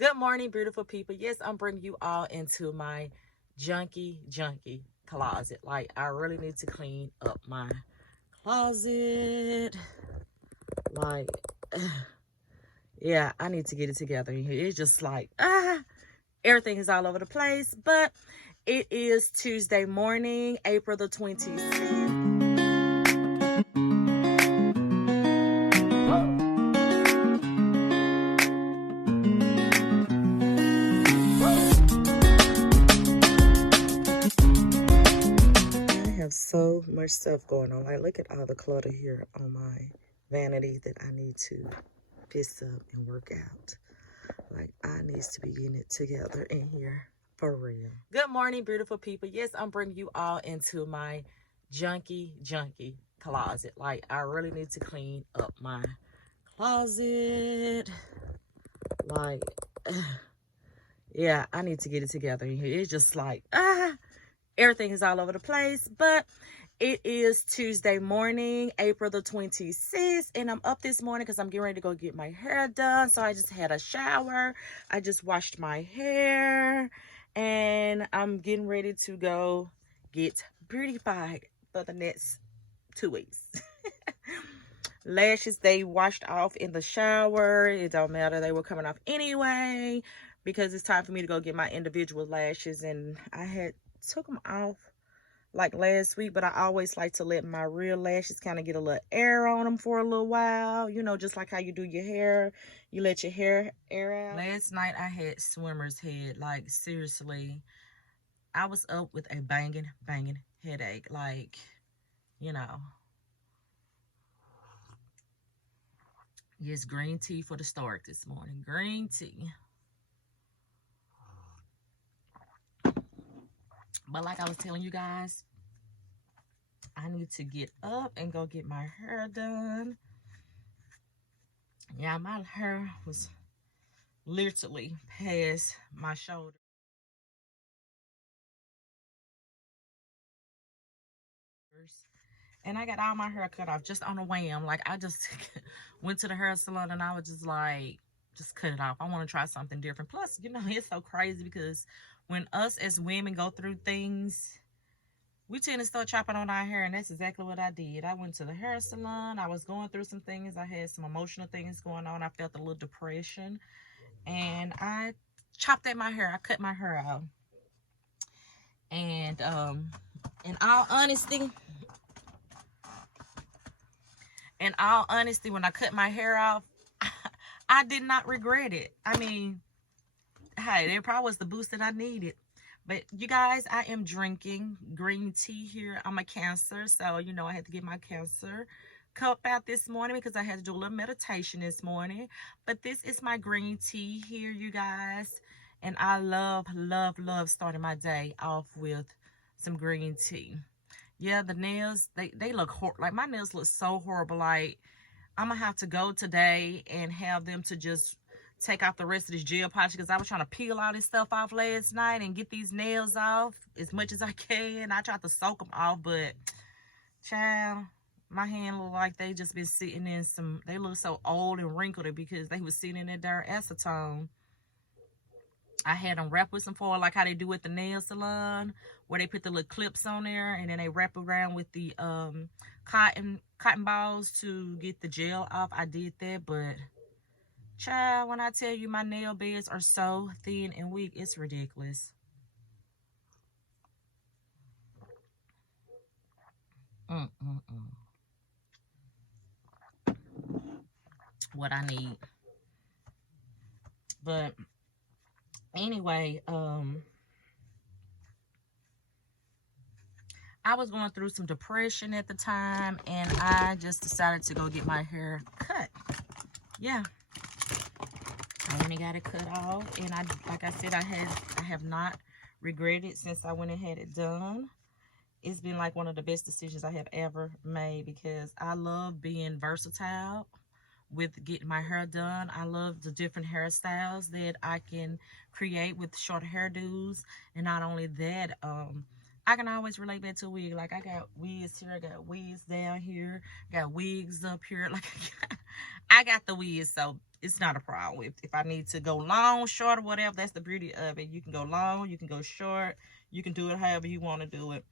Good morning, beautiful people. Yes, I'm bringing you all into my junky closet. Like, I really need to clean up my closet. Like, yeah, I need to get it together in here. It's just like, everything is all over the place. But it is Tuesday morning, April the 26th. I have so much stuff going on. Like, look at all the clutter here on my vanity that I need to fix up and work out. Like, I needs to be getting it together in here for real. Good morning, beautiful people. Yes, I'm bringing you all into my junky closet. Like, I really need to clean up my closet. Like, yeah, I need to get it together in here. It's just like, everything is all over the place. But it is Tuesday morning, April the 26th, and I'm up this morning because I'm getting ready to go get my hair done. So I just had a shower. I just washed my hair, and I'm getting ready to go get beautified for the next 2 weeks. Lashes, they washed off in the shower. It don't matter. They were coming off anyway because it's time for me to go get my individual lashes, and I had took them off like last week, but I always like to let my real lashes kind of get a little air on them for a little while, you know, just like how you do your hair. You let your hair air out. Last night I had swimmer's head. Like, seriously, I was up with a banging headache. Like, you know, yes, green tea for the start this morning. Green tea. But like I was telling you guys, I need to get up and go get my hair done. Yeah, my hair was literally past my shoulder. And I got all my hair cut off just on a whim. Like, I just went to the hair salon and I was just like, just cut it off. I want to try something different. Plus, you know, it's so crazy because when us as women go through things, we tend to start chopping on our hair, and that's exactly what I did. I went to the hair salon. I was going through some things. I had some emotional things going on. I felt a little depression, and I chopped at my hair. I cut my hair out. And in all honesty, when I cut my hair off, I did not regret it. I mean, hey, it probably was the boost that I needed. But you guys, I am drinking green tea here. I'm a Cancer, so you know I had to get my Cancer cup out this morning because I had to do a little meditation this morning. But this is my green tea here, you guys. And I love starting my day off with some green tea. Yeah, the nails, they look like my nails look so horrible. Like, I'm gonna have to go today and have them to just take off the rest of this gel polish because I was trying to peel all this stuff off last night and get these nails off as much as I can. I tried to soak them off, but child, my hand look like they just been sitting in some, they look so old and wrinkled because they was sitting in that darn acetone. I had them wrap with some foil like how they do at the nail salon, where they put the little clips on there and then they wrap around with the cotton balls to get the gel off. I did that, but child, when I tell you my nail beds are so thin and weak, it's ridiculous. What I need. But anyway, I was going through some depression at the time, and I just decided to go get my hair cut. Yeah, I went and got it cut off, and like I said, I have not regretted since I went and had it done. It's been like one of the best decisions I have ever made because I love being versatile with getting my hair done. I love the different hairstyles that I can create with short hairdos, and not only that, I can always relate that to a wig. Like, I got wigs here, I got wigs down here, got wigs up here. Like, I got the wigs, so it's not a problem. If I need to go long, short, or whatever, that's the beauty of it. You can go long, you can go short, you can do it however you want to do it.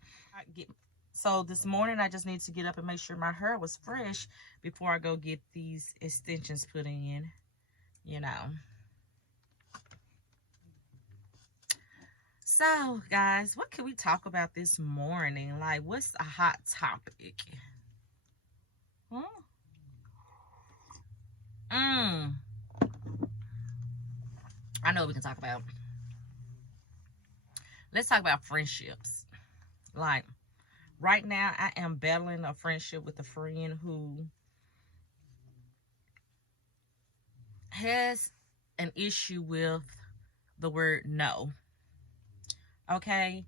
So this morning I just need to get up and make sure my hair was fresh before I go get these extensions put in, you know. So guys, what can we talk about this morning? Like, what's a hot topic? I know what we can talk about. Let's talk about friendships. Like, right now I am battling a friendship with a friend who has an issue with the word no. Okay?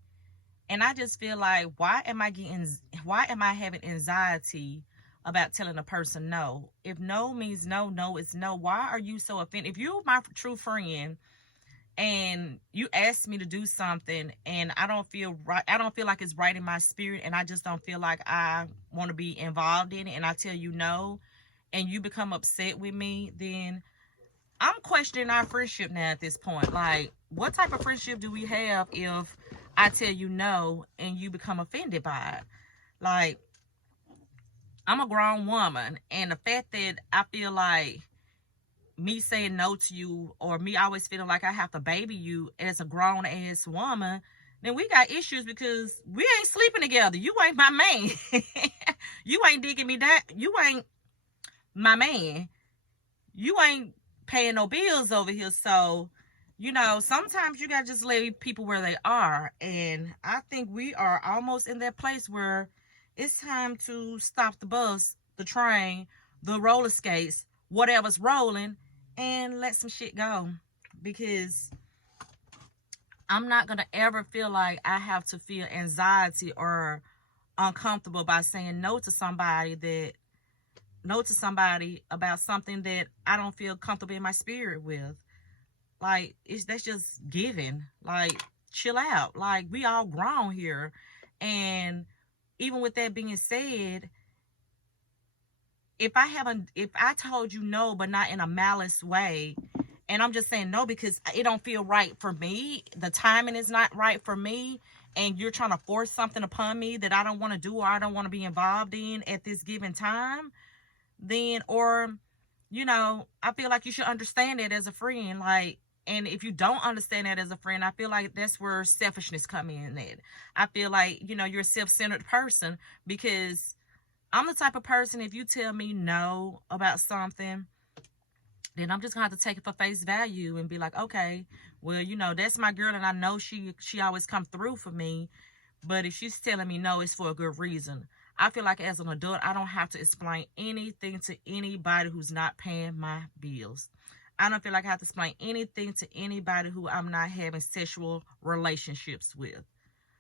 And I just feel like, why am I having anxiety about telling a person no? If no means no, no is no. Why are you so offended? If you're my true friend and you ask me to do something and I don't feel like it's right in my spirit, and I just don't feel like I want to be involved in it, and I tell you no, and you become upset with me, then I'm questioning our friendship now at this point. Like, what type of friendship do we have if I tell you no and you become offended by it? Like, I'm a grown woman, and the fact that I feel like me saying no to you, or me always feeling like I have to baby you as a grown ass woman, then we got issues, because we ain't sleeping together. You ain't my man. You ain't digging me down. You ain't my man. You ain't paying no bills over here. So, you know, sometimes you gotta just leave people where they are. And I think we are almost in that place where it's time to stop the bus, the train, the roller skates, whatever's rolling, and let some shit go. Because I'm not gonna ever feel like I have to feel anxiety or uncomfortable by saying no to somebody about something that I don't feel comfortable in my spirit with. Like, that's just giving. Like, chill out. Like, we all grown here. And even with that being said, if I told you no, but not in a malice way, and I'm just saying no because it don't feel right for me, the timing is not right for me, and you're trying to force something upon me that I don't want to do or I don't want to be involved in at this given time, then, or, you know, I feel like you should understand it as a friend. Like, and if you don't understand that as a friend, I feel like that's where selfishness come in. That I feel like, you know, you're a self-centered person, because I'm the type of person, if you tell me no about something, then I'm just gonna have to take it for face value and be like, okay, well, you know, that's my girl, and I know she always come through for me. But if she's telling me no, it's for a good reason. I feel like as an adult, I don't have to explain anything to anybody who's not paying my bills. I don't feel like I have to explain anything to anybody who I'm not having sexual relationships with.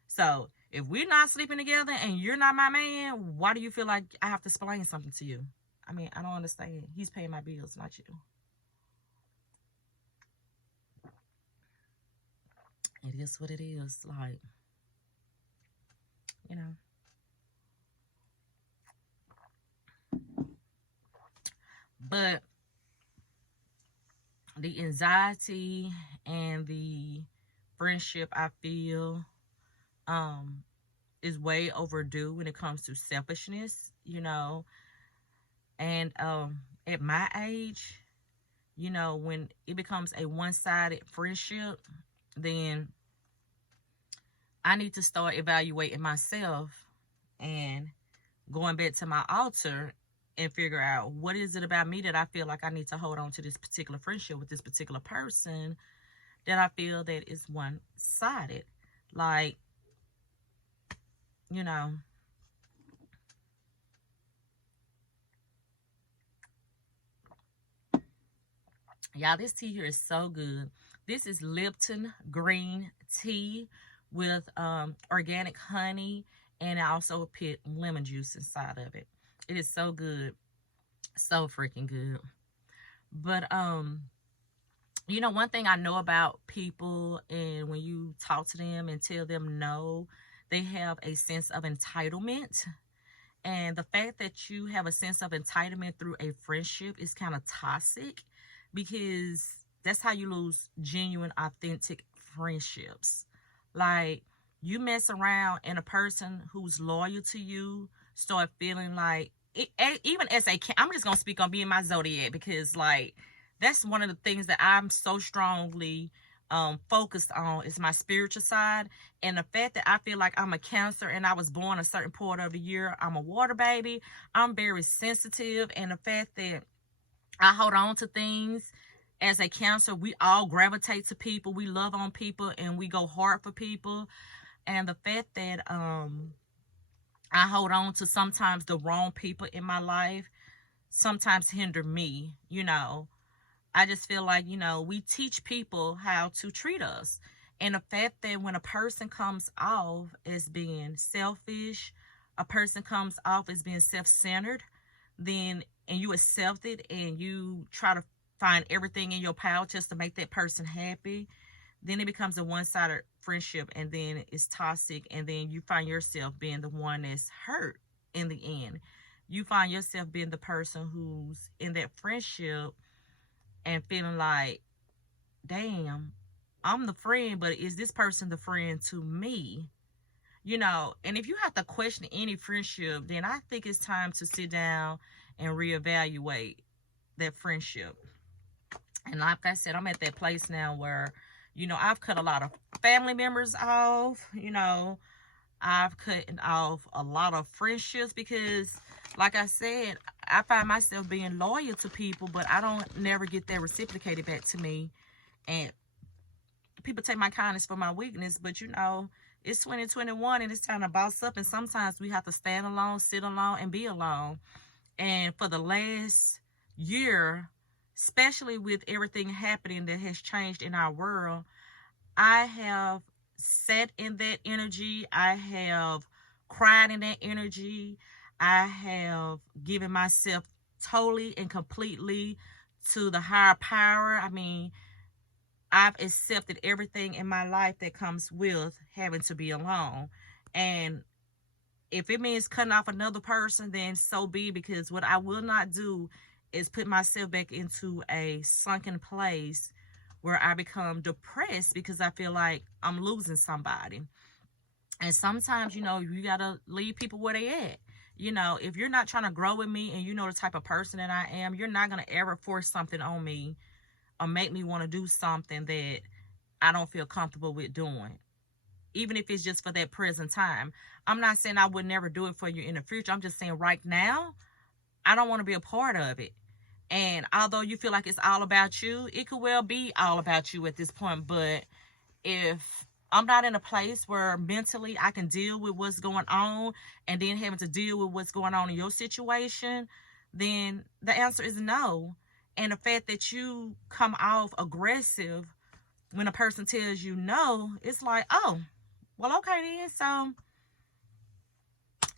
So if we're not sleeping together and you're not my man, why do you feel like I have to explain something to you? I mean, I don't understand. He's paying my bills, not you. It is what it is. Like, you know. But the anxiety and the friendship, I feel, is way overdue when it comes to selfishness, you know. And at my age, you know, when it becomes a one-sided friendship, then I need to start evaluating myself and going back to my altar and figure out, what is it about me that I feel like I need to hold on to this particular friendship with this particular person that I feel that is one-sided. Like, you know, y'all, this tea here is so good. This is Lipton green tea with organic honey, and I also put lemon juice inside of it. It is so good. So freaking good. But you know, one thing I know about people, and when you talk to them and tell them no, they have a sense of entitlement. And the fact that you have a sense of entitlement through a friendship is kind of toxic, because that's how you lose genuine, authentic friendships. Like, you mess around and a person who's loyal to you start feeling like even as I'm just gonna speak on being my zodiac, because like that's one of the things that I'm so strongly focused on is my spiritual side. And the fact that I feel like I'm a Cancer and I was born a certain part of the year, I'm a water baby, I'm very sensitive. And the fact that I hold on to things as a Cancer, we all gravitate to people, we love on people, and we go hard for people. And the fact that I hold on to sometimes the wrong people in my life sometimes hinder me, you know. I just feel like, you know, we teach people how to treat us. And the fact that when a person comes off as being selfish, a person comes off as being self-centered, then, and you accept it and you try to find everything in your power just to make that person happy, then it becomes a one-sided friendship, and then it's toxic, and then you find yourself being the one that's hurt in the end. You find yourself being the person who's in that friendship and feeling like, damn, I'm the friend, but is this person the friend to me? You know, and if you have to question any friendship, then I think it's time to sit down and reevaluate that friendship. And like I said, I'm at that place now where, you know, I've cut a lot of family members off, you know, I've cut off a lot of friendships because, like I said, I find myself being loyal to people, but I don't never get that reciprocated back to me. And people take my kindness for my weakness, but you know, it's 2021 and it's time to boss up. And sometimes we have to stand alone, sit alone, and be alone. And for the last year, especially with everything happening that has changed in our world, I have sat in that energy. I have cried in that energy. I have given myself totally and completely to the higher power. I mean, I've accepted everything in my life that comes with having to be alone. And if it means cutting off another person, then so be it, because what I will not do is put myself back into a sunken place where I become depressed because I feel like I'm losing somebody. And sometimes, you know, you gotta leave people where they at. You know, if you're not trying to grow with me and you know the type of person that I am, you're not gonna ever force something on me or make me want to do something that I don't feel comfortable with doing, even if it's just for that present time. I'm not saying I would never do it for you in the future. I'm just saying right now, I don't want to be a part of it. And although you feel like it's all about you, it could well be all about you at this point. But if I'm not in a place where mentally I can deal with what's going on and then having to deal with what's going on in your situation, then the answer is no. And the fact that you come off aggressive when a person tells you no, it's like, oh, well, okay then. So,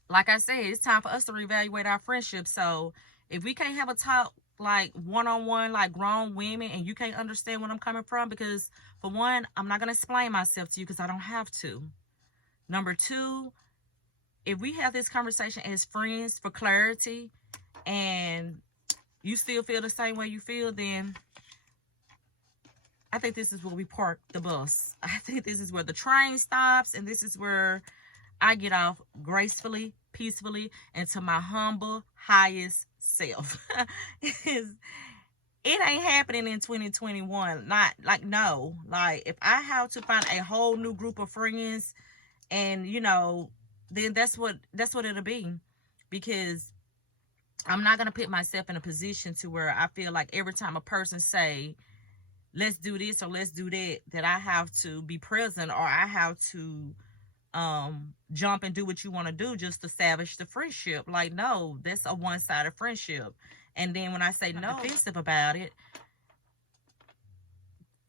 like I said, it's time for us to reevaluate our friendship. So, if we can't have a talk like one-on-one, like grown women, and you can't understand where I'm coming from, because for one, I'm not going to explain myself to you because I don't have to. Number two, if we have this conversation as friends for clarity and you still feel the same way you feel, then I think this is where we park the bus. I think this is where the train stops, and this is where I get off gracefully, peacefully, and to my humble, highest self. It ain't happening in 2021. Not like, no. Like, if I have to find a whole new group of friends, and you know, then that's what it'll be. Because I'm not gonna put myself in a position to where I feel like every time a person say, let's do this or let's do that, that I have to be present, or I have to jump and do what you want to do just to establish the friendship. Like, no, that's a one-sided friendship. And then when I say no, defensive about it,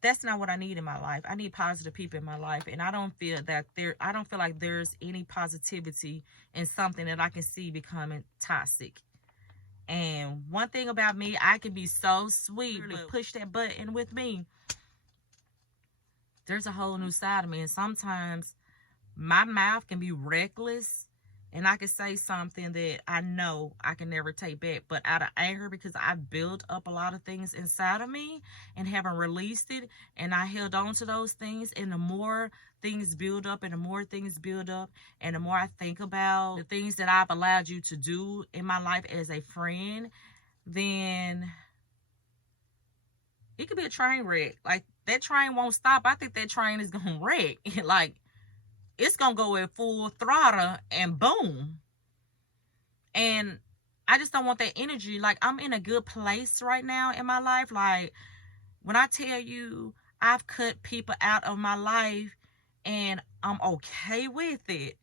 that's not what I need in my life. I need positive people in my life, and I don't feel like there's any positivity in something that I can see becoming toxic. And one thing about me, I can be so sweet, but push that button with me, there's a whole new side of me. And sometimes my mouth can be reckless and I can say something that I know I can never take back, but out of anger, because I built up a lot of things inside of me and haven't released it, and I held on to those things, and the more things build up and the more things build up and the more I think about the things that I've allowed you to do in my life as a friend, then it could be a train wreck. Like, that train won't stop. I think that train is gonna wreck. Like, it's gonna go at full throttle and boom. And I just don't want that energy. Like, I'm in a good place right now in my life. Like, when I tell you I've cut people out of my life and I'm okay with it.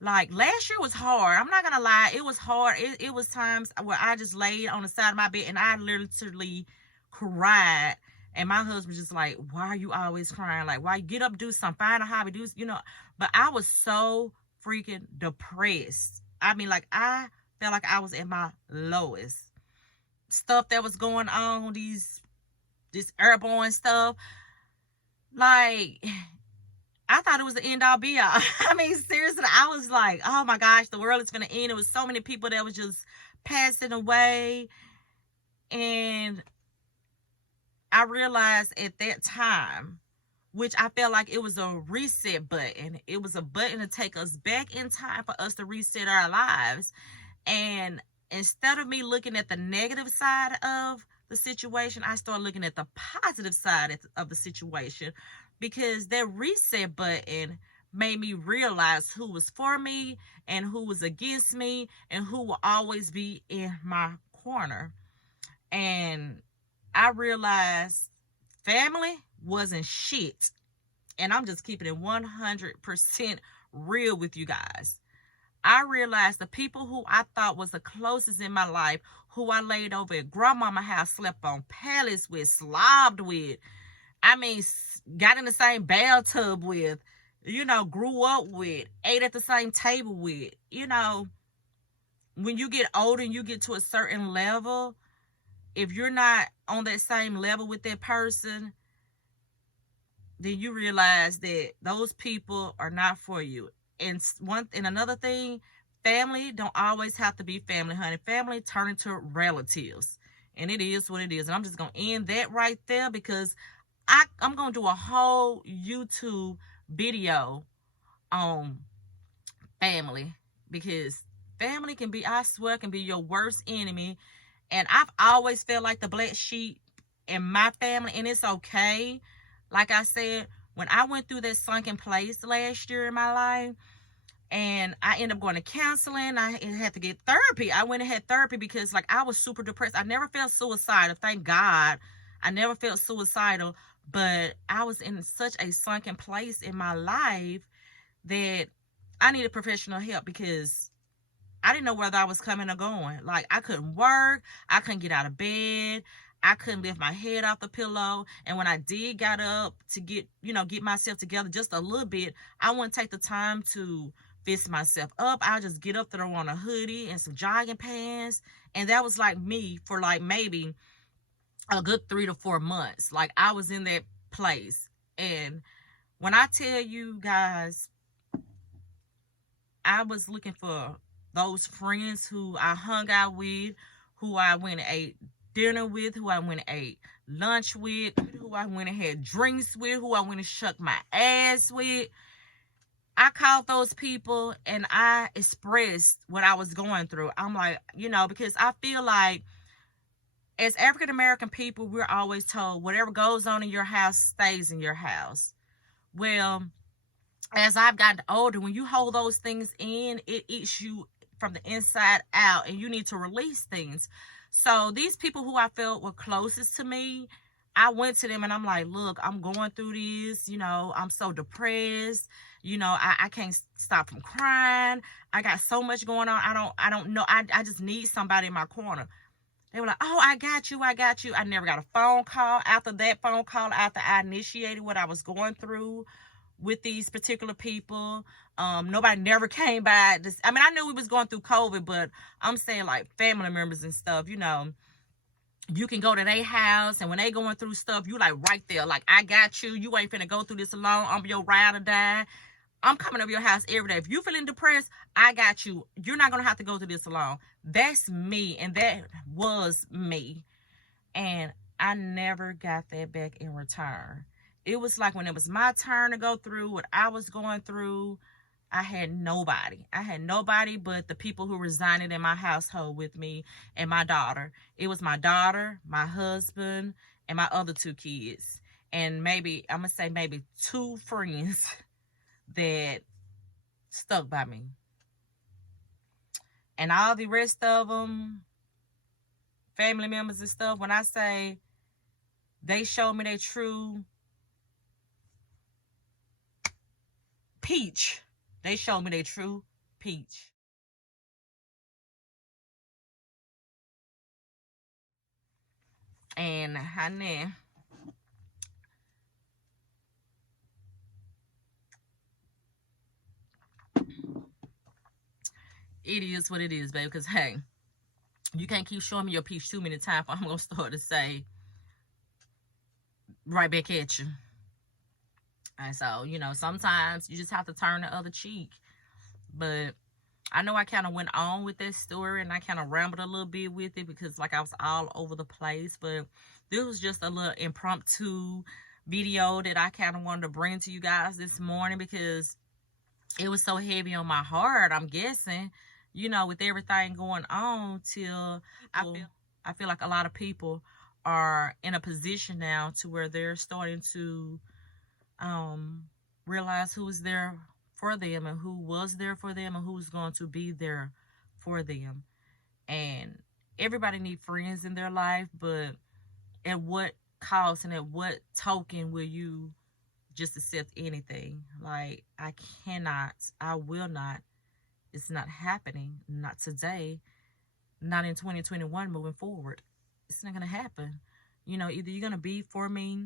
Like, last year was hard. I'm not gonna lie, it was hard. It was times where I just laid on the side of my bed and I literally cried. And my husband was just like, why are you always crying? Like, why? Get up, do something, find a hobby, do, you know. But I was so freaking depressed. I mean, like, I felt like I was at my lowest. Stuff that was going on, this airborne stuff, like, I thought it was the end all be all. I mean, seriously, I was like, oh my gosh, the world is going to end. It was so many people that was just passing away. And I realized at that time, which I felt like it was a reset button. It was a button to take us back in time for us to reset our lives. And instead of me looking at the negative side of the situation, I started looking at the positive side of the situation, because that reset button made me realize who was for me and who was against me and who will always be in my corner. And I realized family wasn't shit. And I'm just keeping it 100% real with you guys. I realized the people who I thought was the closest in my life, who I laid over at grandmama's house, slept on pallets with, slobbed with, I mean, got in the same bathtub with, you know, grew up with, ate at the same table with, you know, when you get older and you get to a certain level, if you're not on that same level with that person, then you realize that those people are not for you. And another thing, family don't always have to be family, honey. Family turn into relatives. And it is what it is. And I'm just going to end that right there, because I'm going to do a whole YouTube video on family, because family can be, I swear, can be your worst enemy. And I've always felt like the black sheep in my family, and it's okay. Like I said, when I went through that sunken place last year in my life, and I ended up going to counseling, I had to get therapy. I went and had therapy because, like, I was super depressed. I never felt suicidal. Thank God. I never felt suicidal. But I was in such a sunken place in my life that I needed professional help, because I didn't know whether I was coming or going. Like, I couldn't work. I couldn't get out of bed. I couldn't lift my head off the pillow. And when I did got up to get myself together just a little bit, I wouldn't take the time to fix myself up. I'll just get up, throw on a hoodie and some jogging pants. And that was like me for like maybe a good 3 to 4 months. Like, I was in that place. And when I tell you guys, I was looking for those friends who I hung out with, who I went and ate dinner with, who I went and ate lunch with, who I went and had drinks with, who I went and shook my ass with. I called those people and I expressed what I was going through. I'm like, you know, because I feel like as African American people, we're always told whatever goes on in your house stays in your house. Well, as I've gotten older, when you hold those things in, it eats you from the inside out, and you need to release things. So these people who I felt were closest to me, I went to them and I'm like, look, I'm going through this, you know, I'm so depressed, you know, I can't stop from crying. I got so much going on. I don't know. I just need somebody in my corner. They were like, oh, I got you. I never got a phone call. After that phone call, after I initiated what I was going through with these particular people, nobody never came by. I mean, I knew we was going through COVID, but I'm saying like family members and stuff, you know, you can go to their house, and when they going through stuff, you like right there, like, I got you. You ain't finna go through this alone. I'm your ride or die. I'm coming over your house every day. If you feeling depressed, I got you. You're not going to have to go through this alone. That's me. And that was me. And I never got that back in return. It was like when it was my turn to go through what I was going through, I had nobody. I had nobody but the people who resided in my household with me and my daughter. It was my daughter, my husband, and my other 2 kids. And maybe, I'm going to say maybe 2 friends that stuck by me. And all the rest of them, family members and stuff, when I say they showed me their true peach, they showed me their true peach. And honey, it is what it is, baby. Because, hey, you can't keep showing me your peach too many times. I'm going to start to say right back at you. And so, you know, sometimes you just have to turn the other cheek. But I know I kind of went on with that story and I kind of rambled a little bit with it because, like, I was all over the place. But this was just a little impromptu video that I kind of wanted to bring to you guys this morning because it was so heavy on my heart, I'm guessing, you know, with everything going on till I feel like a lot of people are in a position now to where they're starting to realize who is there for them and who was there for them and who's going to be there for them. And everybody needs friends in their life, but at what cost and at what token will you just accept anything? Like, I cannot, I will not, it's not happening, not today, not in 2021 moving forward. It's not going to happen. You know, either you're going to be for me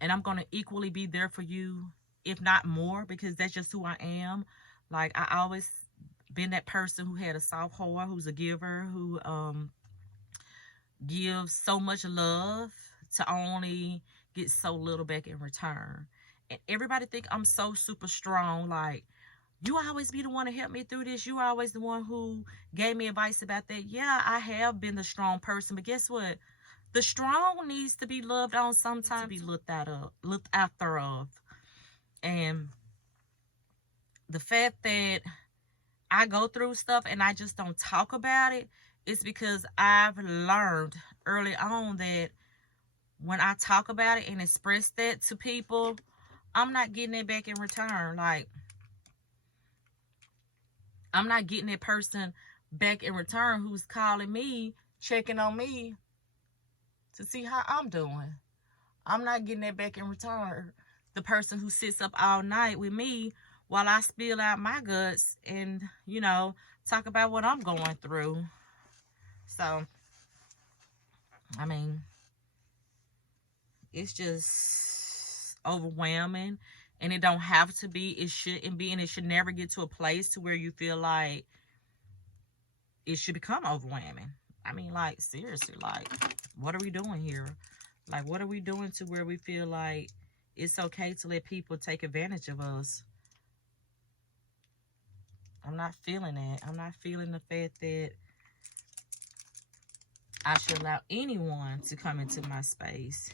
and I'm going to equally be there for you, if not more, because that's just who I am. Like, I always been that person who had a soft heart, who's a giver, who gives so much love to only get so little back in return. And everybody think I'm so super strong. Like, you always be the one to help me through this. You always the one who gave me advice about that. Yeah, I have been the strong person, but guess what? The strong needs to be loved on sometimes, to be looked after of. And the fact that I go through stuff and I just don't talk about it, it's because I've learned early on that when I talk about it and express that to people, I'm not getting it back in return. Like, I'm not getting that person back in return who's calling me, checking on me to see how I'm doing. I'm not getting that back in return. The person who sits up all night with me while I spill out my guts and, you know, talk about what I'm going through. So, I mean, it's just overwhelming. And it don't have to be. It shouldn't be. And it should never get to a place to where you feel like it should become overwhelming. I mean, like, seriously, like, what are we doing here? Like, what are we doing to where we feel like it's okay to let people take advantage of us? I'm not feeling that. I'm not feeling the fact that I should allow anyone to come into my space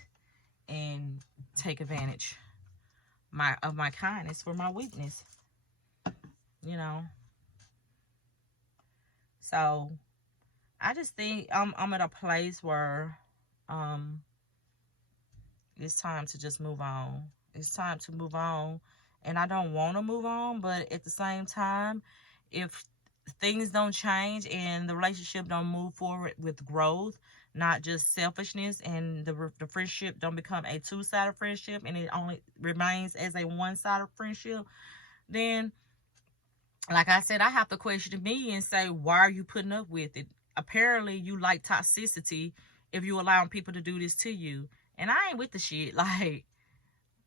and take advantage of my kindness for my weakness. You know? So, I just think I'm at a place where it's time to just move on. It's time to move on. And I don't want to move on, but at the same time, if things don't change and the relationship don't move forward with growth, not just selfishness, and the friendship don't become a two-sided friendship and it only remains as a one-sided friendship, then, like I said, I have to question me and say, why are you putting up with it? Apparently, you like toxicity if you allowing people to do this to you. And I ain't with the shit. Like,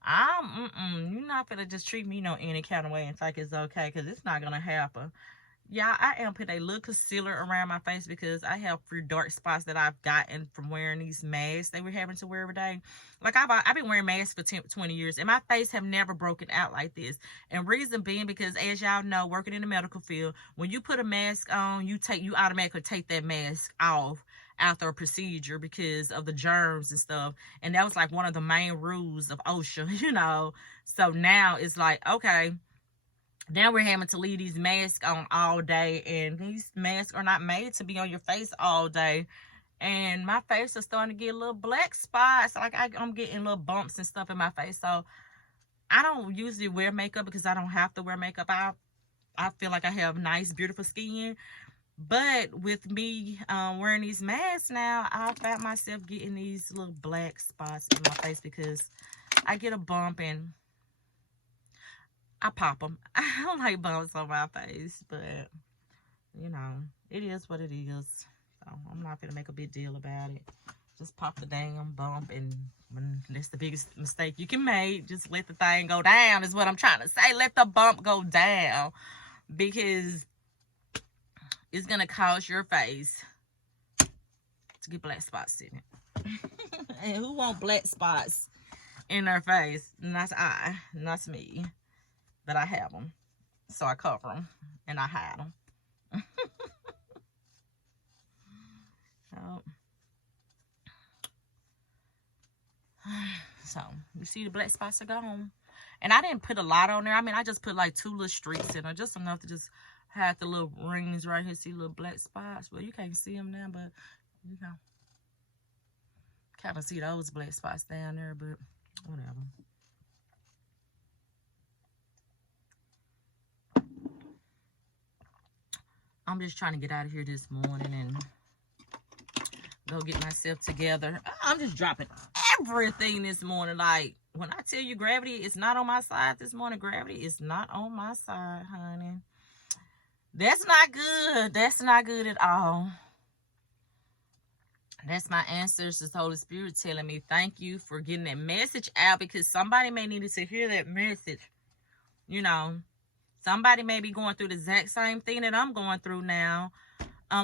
you're not gonna just treat me no any kind of way and think it's okay, because it's not gonna happen. Yeah, I am putting a little concealer around my face because I have few dark spots that I've gotten from wearing these masks they were having to wear every day. Like, I've been wearing masks for 10, 20 years, and my face have never broken out like this. And reason being because, as y'all know, working in the medical field, when you put a mask on, you automatically take that mask off after a procedure because of the germs and stuff. And that was like one of the main rules of OSHA, you know. So now it's like, okay, now we're having to leave these masks on all day, and these masks are not made to be on your face all day. And my face is starting to get little black spots. Like, I'm getting little bumps and stuff in my face. So I don't usually wear makeup because I don't have to wear makeup. I feel like I have nice, beautiful skin. But with me wearing these masks now, I found myself getting these little black spots in my face because I get a bump and I pop them. I don't like bumps on my face, but, you know, it is what it is. So I'm not going to make a big deal about it. Just pop the damn bump, and when that's the biggest mistake you can make. Just let the thing go down is what I'm trying to say. Let the bump go down, because it's going to cause your face to get black spots in it. And who want black spots in their face? And that's I. And that's me. But I have them, so I cover them and I hide them. So you see the black spots are gone, and I didn't put a lot on there. I mean, I just put like 2 little streaks in there, just enough to just have the little rings right here. See little black spots? Well, you can't see them now, but you know, kind of see those black spots down there. But whatever. I'm just trying to get out of here this morning and go get myself together. I'm just dropping everything this morning. Like, when I tell you gravity is not on my side this morning, gravity is not on my side, honey. That's not good. That's not good at all. That's my ancestors, Holy Spirit, telling me thank you for getting that message out, because somebody may need to hear that message. You know, somebody may be going through the exact same thing that I'm going through now,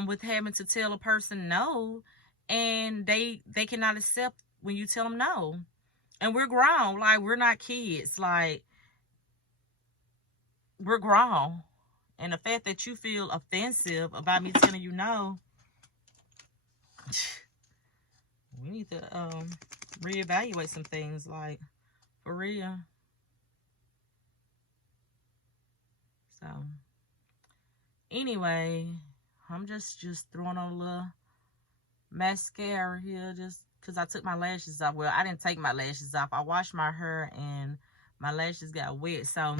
with having to tell a person no, and they cannot accept when you tell them no. And we're grown. Like, we're not kids. Like, we're grown. And the fact that you feel offensive about me telling you no, we need to reevaluate some things, like, for real. So, anyway, I'm just throwing on a little mascara here, just because I took my lashes off. Well, I didn't take my lashes off. I washed my hair and my lashes got wet. So,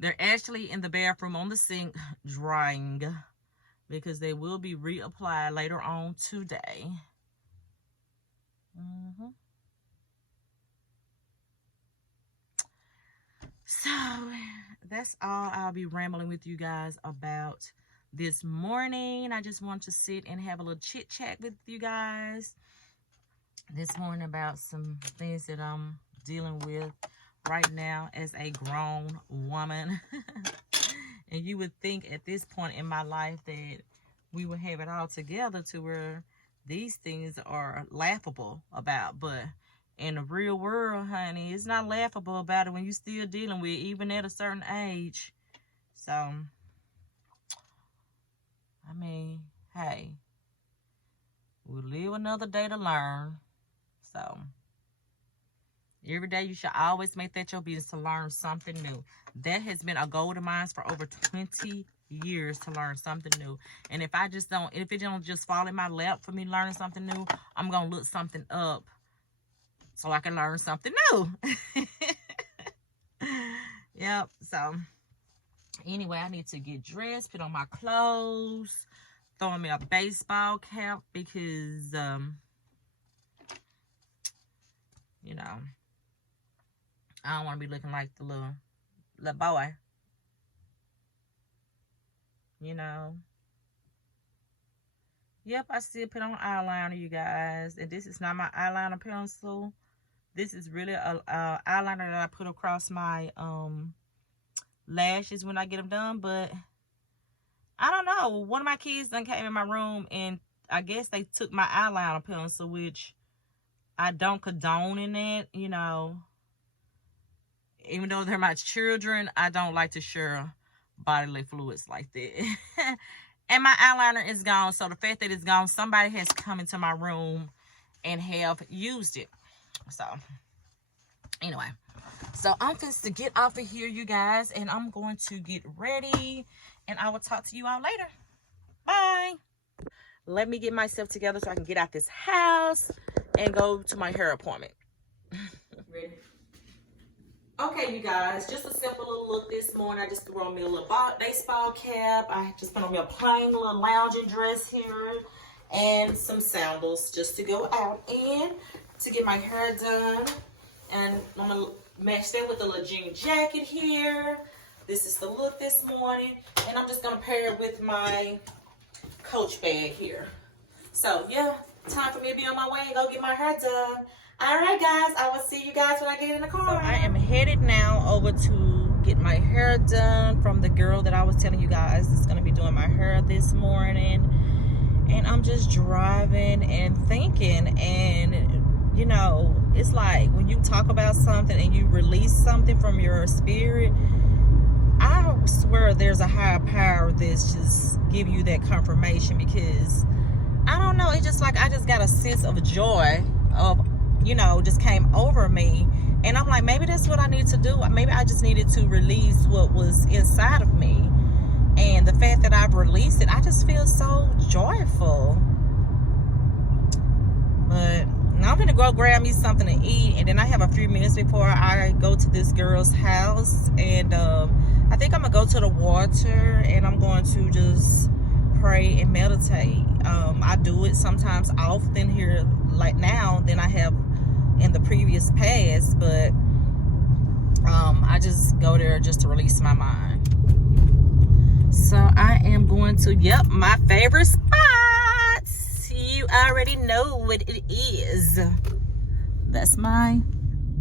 they're actually in the bathroom on the sink drying, because they will be reapplied later on today. So, that's all I'll be rambling with you guys about this morning. I just want to sit and have a little chit chat with you guys this morning about some things that I'm dealing with right now as a grown woman. And you would think at this point in my life that we would have it all together to where these things are laughable about. But in the real world, honey, it's not laughable about it when you're still dealing with it, even at a certain age. So, I mean, hey, we'll live another day to learn. So, every day you should always make that your business to learn something new. That has been a goal of mine for over 20 years, to learn something new. And if it don't just fall in my lap for me learning something new, I'm going to look something up so I can learn something new. Yep. So, anyway, I need to get dressed, put on my clothes, throw on me a baseball cap, because, you know, I don't want to be looking like the little boy. You know. Yep, I still put on eyeliner, you guys. And this is not my eyeliner pencil. This is really a eyeliner that I put across my lashes when I get them done. But I don't know. One of my kids done came in my room and I guess they took my eyeliner pencil, which I don't condone in that, you know. Even though they're my children, I don't like to share bodily fluids like that. And my eyeliner is gone. So the fact that it's gone, somebody has come into my room and have used it. So anyway, so I'm just to get off of here, you guys, and I'm going to get ready, and I will talk to you all later. Bye. Let me get myself together so I can get out this house and go to my hair appointment. Ready? Okay, you guys, just a simple little look this morning. I just threw on me a little baseball cap. I just put on me a plain little lounging dress here and some sandals just to go out in to get my hair done. And I'm going to match that with a little jean jacket here. This is the look this morning. And I'm just going to pair it with my Coach bag here. So, yeah, time for me to be on my way and go get my hair done. All right, guys, I will see you guys when I get in the car. So I am headed now over to get my hair done from the girl that I was telling you guys is going to be doing my hair this morning. And I'm just driving and thinking, and, you know, it's like when you talk about something and you release something from your spirit, I swear there's a higher power that's just give you that confirmation, because I don't know, it's just like I just got a sense of joy of, you know, just came over me, and I'm like, maybe that's what I need to do. Maybe I just needed to release what was inside of me, and the fact that I've released it, I just feel so joyful. But now I'm gonna go grab me something to eat, and then I have a few minutes before I go to this girl's house, and I think I'm gonna go to the water and I'm going to just pray and meditate. I do it sometimes often here like now than I have in the previous past, but I just go there just to release my mind. So I am going to, yep, my favorite spots. You already know what it is. That's my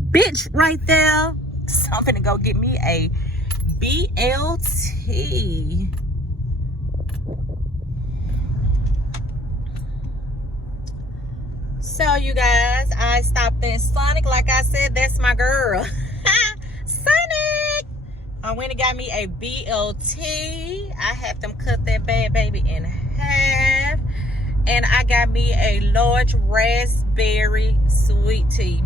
bitch right there. So I'm gonna go get me a BLT. So you guys, I stopped in Sonic. Like I said, that's my girl. Sonic! I went and got me a BLT. I have them cut that bad baby in half. And I got me a large raspberry sweet tea.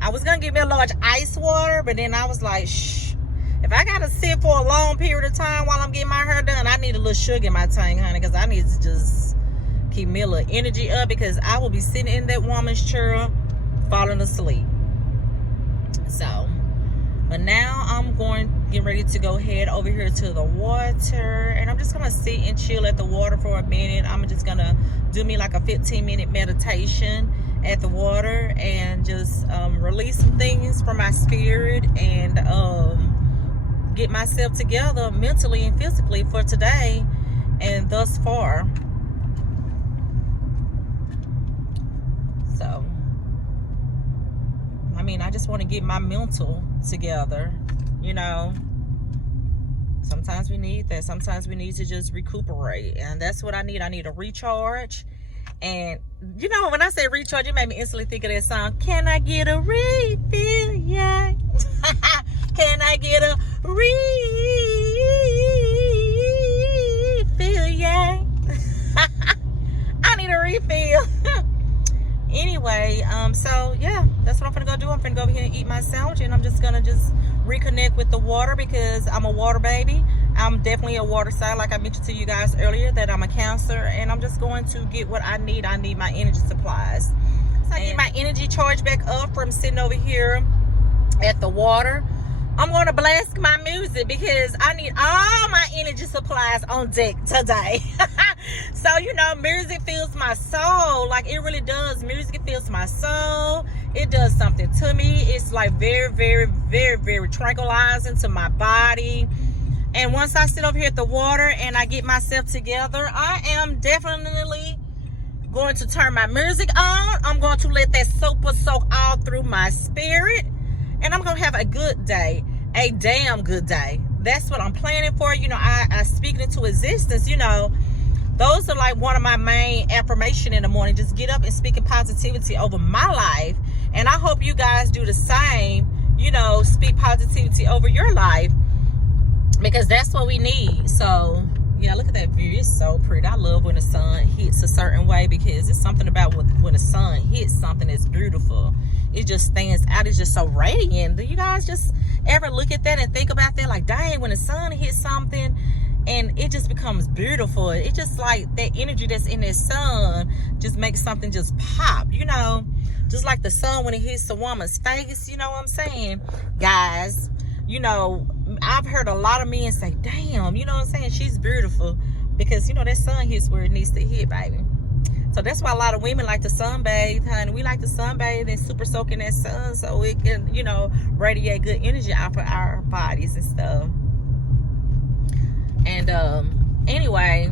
I was going to get me a large ice water, but then I was like, shh. If I got to sit for a long period of time while I'm getting my hair done, I need a little sugar in my tank, honey, because I need to just keep me a little energy up, because I will be sitting in that woman's chair falling asleep. So, but now I'm getting ready to go head over here to the water, and I'm just gonna sit and chill at the water for a minute. I'm just gonna do me like a 15-minute meditation at the water and just release some things from my spirit and get myself together mentally and physically for today and thus far. So, I mean, I just want to get my mental together, you know. Sometimes we need that. Sometimes we need to just recuperate, and that's what I need. I need a recharge. And, you know, when I say recharge, it made me instantly think of that song, Can I Get a Refill? Yeah. Can I get a refill? Yeah. I need a refill. Anyway, so yeah, that's what I'm gonna go do. I'm gonna go over here and eat my sandwich, and I'm just gonna reconnect with the water, because I'm a water baby. I'm definitely a water sign, like I mentioned to you guys earlier, that I'm a Cancer, and I'm just going to get what I need. I need my energy supplies. So I get my energy charged back up from sitting over here at the water. I'm going to blast my music, because I need all my energy supplies on deck today. So, you know, music fills my soul. Like, it really does. Music fills my soul. It does something to me. It's like very, very, very, very tranquilizing to my body. And once I sit over here at the water and I get myself together, I am definitely going to turn my music on. I'm going to let that super soak all through my spirit. And I'm going to have a good day. A damn good day. that's what I'm planning for. You know, I speak it into existence. You know, those are like one of my main affirmation in the morning. Just get up and speaking positivity over my life. And I hope you guys do the same. You know, speak positivity over your life, because that's what we need. So yeah, look at that view. It's so pretty. I love when the sun hits a certain way, because it's something about when the sun hits something that's beautiful. It just stands out. It's just so radiant. Do you guys just ever look at that and think about that? Like, dang, when the sun hits something and it just becomes beautiful. It just like that energy that's in the sun just makes something just pop, you know? Just like the sun when it hits a woman's face, you know what I'm saying? Guys, you know, I've heard a lot of men say, damn, you know what I'm saying? She's beautiful, because, you know, that sun hits where it needs to hit, baby. So that's why a lot of women like to sunbathe, honey. We like to sunbathe and super soak in that sun so it can, you know, radiate good energy off of our bodies and stuff. And anyway,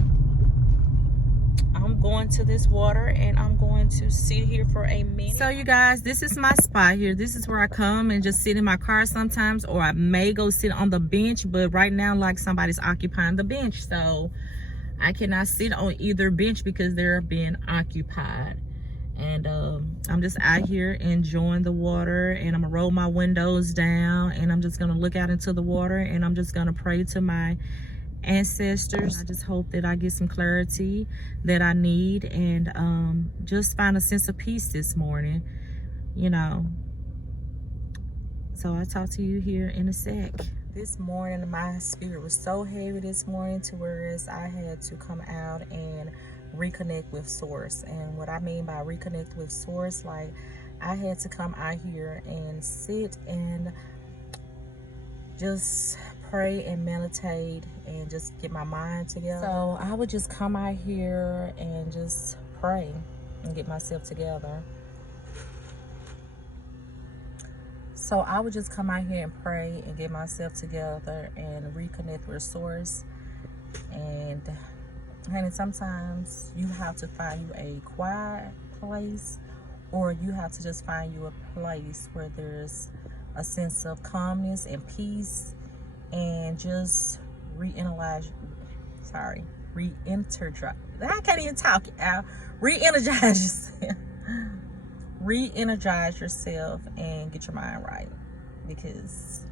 I'm going to this water and I'm going to sit here for a minute. So you guys, this is my spot here. This is where I come and just sit in my car sometimes, or I may go sit on the bench, but right now like somebody's occupying the bench, so I cannot sit on either bench because they're being occupied. And I'm just out here enjoying the water, and I'm gonna roll my windows down and I'm just gonna look out into the water, and I'm just gonna pray to my ancestors. I just hope that I get some clarity that I need, and just find a sense of peace this morning, you know. So I'll talk to you here in a sec. This morning my spirit was so heavy this morning to whereas I had to come out and reconnect with source. And what I mean by reconnect with source, like I had to come out here and sit and just pray and meditate and just get my mind together. So I would just come out here and just pray and get myself together. So I would just come out here and pray and get myself together and reconnect with source. And honey, sometimes you have to find you a quiet place, or you have to just find you a place where there's a sense of calmness and peace, and just re-energize yourself. Re-energize yourself and get your mind right, because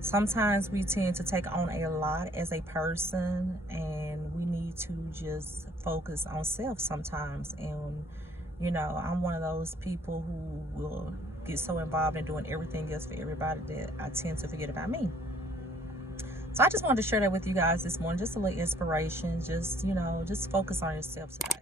sometimes we tend to take on a lot as a person, and we need to just focus on self sometimes. And you know, I'm one of those people who will get so involved in doing everything else for everybody that I tend to forget about me. So I just wanted to share that with you guys this morning, just a little inspiration. Just, you know, just focus on yourself today.